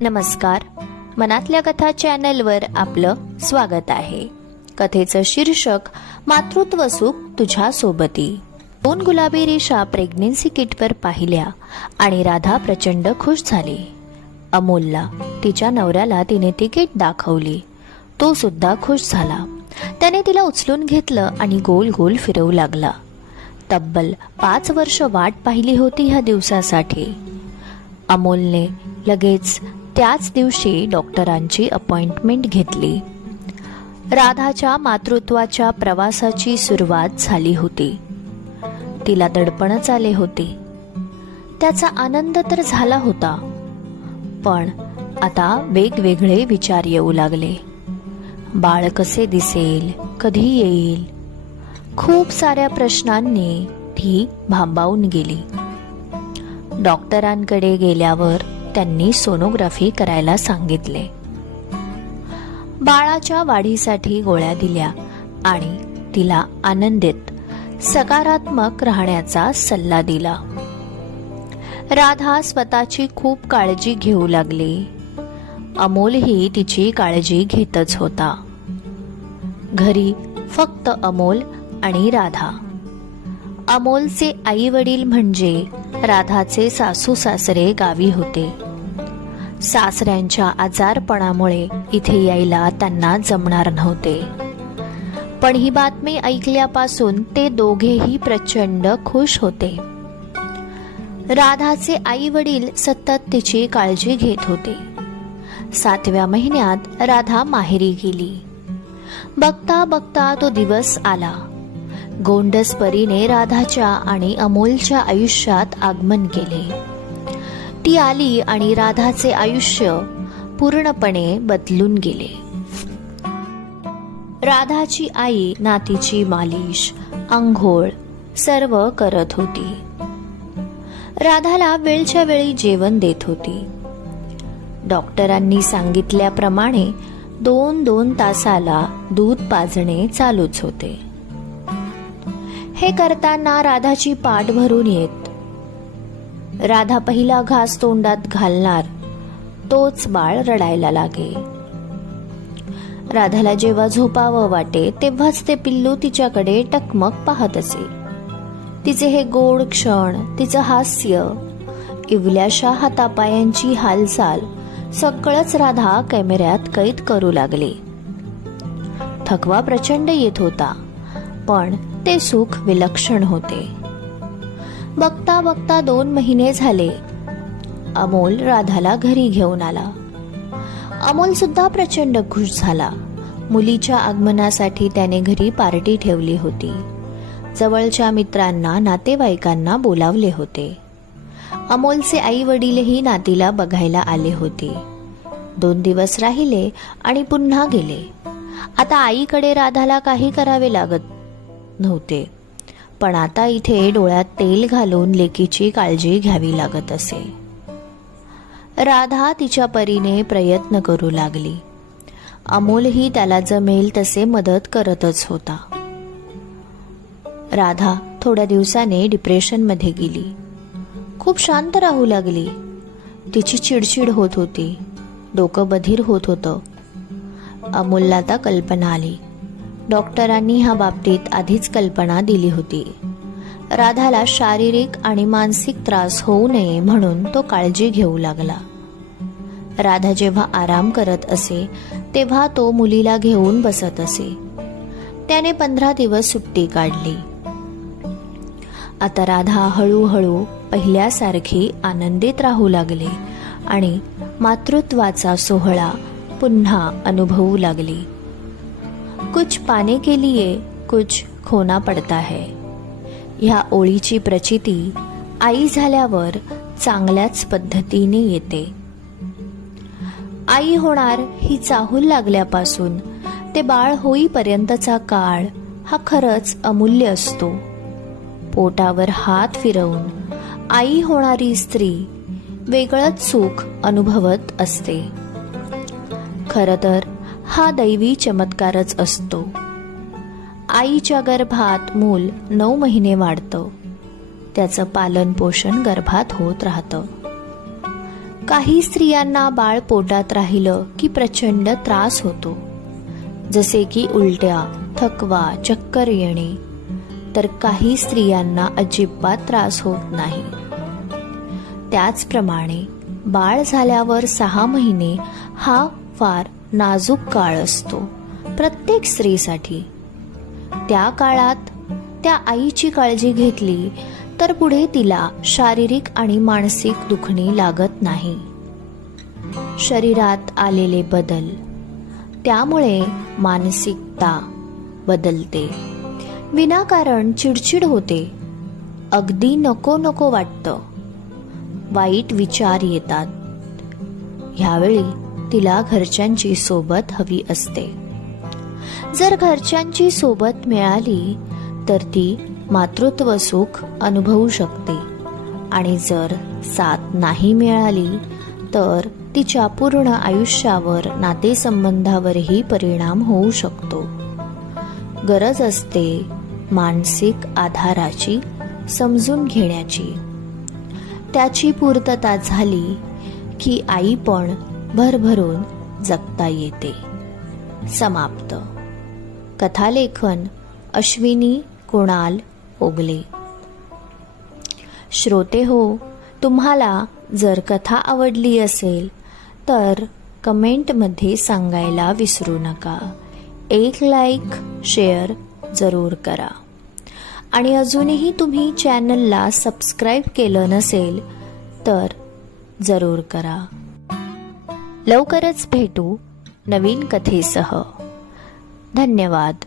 नमस्कार, मनातल्या कथा चॅनलवर आपलं स्वागत आहे. कथेचं शीर्षक मातृत्व सुख तुझ्या सोबती. 2 गुलाबी रेषा प्रेग्नेन्सी किटवर पाहिल्या आणि राधा प्रचंड खुश झाली. अमोलला, तिच्या नवऱ्याला तिने तिकीट दाखवली. तो सुद्धा खुश झाला. त्याने तिला उचलून घेतलं आणि गोल गोल फिरवू लागला. तब्बल 5 वर्ष वाट पाहिली होती ह्या दिवसासाठी. अमोलने लगेच त्याच दिवशी डॉक्टरांची अपॉइंटमेंट घेतली. राधाच्या मातृत्वाच्या प्रवासाची सुरुवात झाली होती. तिला दडपणच आले होते. त्याचा आनंद तर झाला होता, पण आता वेगवेगळे विचार येऊ लागले. बाळ कसे दिसेल, कधी येईल, खूप साऱ्या प्रश्नांनी ती भांबावून गेली. डॉक्टरांकडे गेल्यावर त्यांनी सोनोग्राफी करायला सांगितले. बाळाच्या वाढीसाठी गोळ्या दिल्या आणि तिला आनंदित, सकारात्मक राहण्याचा सल्ला दिला. राधा स्वतःची खूप काळजी घेऊ लागली. अमोलही तिची काळजी घेतच होता. घरी फक्त अमोल आणि राधा. अमोलचे आई वडील म्हणजे राधाचे सासू सासरे गावी होते. सासऱ्यांच्या आजारपणामुळे इथे यायला त्यांना जमणार नव्हते. पण ही बातमी ऐकल्यापासून ते दोघेही प्रचंड खुश होते. राधाचे आई वडील सतत तिची काळजी घेत होते. 7व्या महिन्यात राधा माहेरी गेली. बघता बघता तो दिवस आला. गोंडस परीने राधाच्या आणि अमोलच्या आयुष्यात आगमन केले. ती आली आणि राधाचे आयुष्य पूर्णपणे बदलून गेले. राधाची आई नातीची मालिश, अंघोळ सर्व करत होती. राधाला वेळच्या वेळी जेवण देत होती. डॉक्टरांनी सांगितल्याप्रमाणे 2-2 तासाला दूध पाजणे चालूच होते. हे करताना राधाची पाठ भरून येत. राधा पहिला घास तोंडात घालणार तोच बाळ रडायला लागे. राधाला जेव्हा झोपावं वाटे तेव्हाच ते पिल्लू तिच्याकडे टकमक पाहत असे. तिचे हे गोड क्षण, तिचं हास्य, इवल्याशा हातापायांची हालचाल सगळंच राधा कॅमेऱ्यात कैद करू लागले. थकवा प्रचंड येत होता, पण ते सुख विलक्षण होते. बघता बघता 2 महिने झाले. अमोल राधाला घरी घेऊन आला. अमोल सुद्धा प्रचंड खुश झाला. मुलीच्या आगमनासाठी त्याने घरी पार्टी ठेवली होती. जवळच्या मित्रांना, नातेवाईकांना बोलावले होते. अमोलचे आई वडीलही नातीला बघायला आले होते. 2 दिवस राहिले आणि पुन्हा गेले. आता आईकडे राधाला काही करावे लागत नव्हते, पण आता इथे डोळ्यात तेल घालून लेकीची काळजी घ्यावी लागत असे. राधा तिच्या परीने प्रयत्न करू लागली. अमोलही त्याला जमेल तसे मदत करतच होता. राधा थोड्या दिवसाने डिप्रेशनमध्ये गेली. खूप शांत राहू लागली. तिची चिडचिड होत होती. डोकं बधीर होत होतं. अमोलला आता कल्पना आली. डॉक्टरांनी ह्या बाबतीत आधीच कल्पना दिली होती. राधाला शारीरिक आणि मानसिक त्रास होऊ नये म्हणून तो काळजी घेऊ लागला. राधा जेव्हा आराम करत असे तेव्हा तो मुलीला घेऊन बसत असे. त्याने 15 दिवस सुट्टी काढली. आता राधा हळूहळू पहिल्यासारखी आनंदित राहू लागली आणि मातृत्वाचा सोहळा पुन्हा अनुभवू लागली. कुछ पाने के लिए कुछ खोना पड़ता है. ह्या ओळीची प्रचिती आई झाल्यावर चांगल्याच पद्धतीने येते. आई होणार ही चाहूल लागल्यापासून ते बाळ होईपर्यंतचा काळ हा खरंच अमूल्य असतो. पोटावर हात फिरवून आई होणारी स्त्री वेगळंच सुख अनुभवत असते. खरं तर हा दैवी चमत्कारच असतो. आईच्या गर्भात मूल 9 महिने वाढतं. त्याचं पालन पोषण गर्भात होत राहतं. काही स्त्रियांना बाळ पोटात राहिलं की प्रचंड त्रास होतो, जसे की उलट्या, थकवा, चक्कर येणे. तर काही स्त्रियांना अजिबात त्रास होत नाही. त्याचप्रमाणे बाळ झाल्यावर 6 महिने हा फार नाजूक काळ असतो प्रत्येक स्त्रीसाठी. त्या काळात त्या आईची काळजी घेतली तर पुढे तिला शारीरिक आणि मानसिक दुखणी लागत नाही. शरीरात आलेले बदल, त्यामुळे मानसिकता बदलते, विनाकारण चिडचिड होते, अगदी नको नको वाटतं, वाईट विचार येतात. ह्यावेळी तिला घरच्यांची सोबत हवी असते. जर घरच्यांची सोबत मिळाली तर ती मातृत्व सुख अनुभवू शकते, आणि जर साथ नाही मिळाली तर तिच्या पूर्ण आयुष्यावर, नातेसंबंधावरही परिणाम होऊ शकतो. गरज असते मानसिक आधाराची, समजून घेण्याची. त्याची पूर्तता झाली की आई पण भरभरून जगता येते. समाप्त. कथालेखन अश्विनी कुणाल ओगले. श्रोते हो, तुम्हाला जर कथा आवडली असेल तर कमेंटमध्ये सांगायला विसरू नका. एक लाईक, शेअर जरूर करा. आणि अजूनही तुम्ही चॅनलला सबस्क्राईब केलं नसेल तर जरूर करा. लवकरच भेटू नवीन कथेसह. धन्यवाद.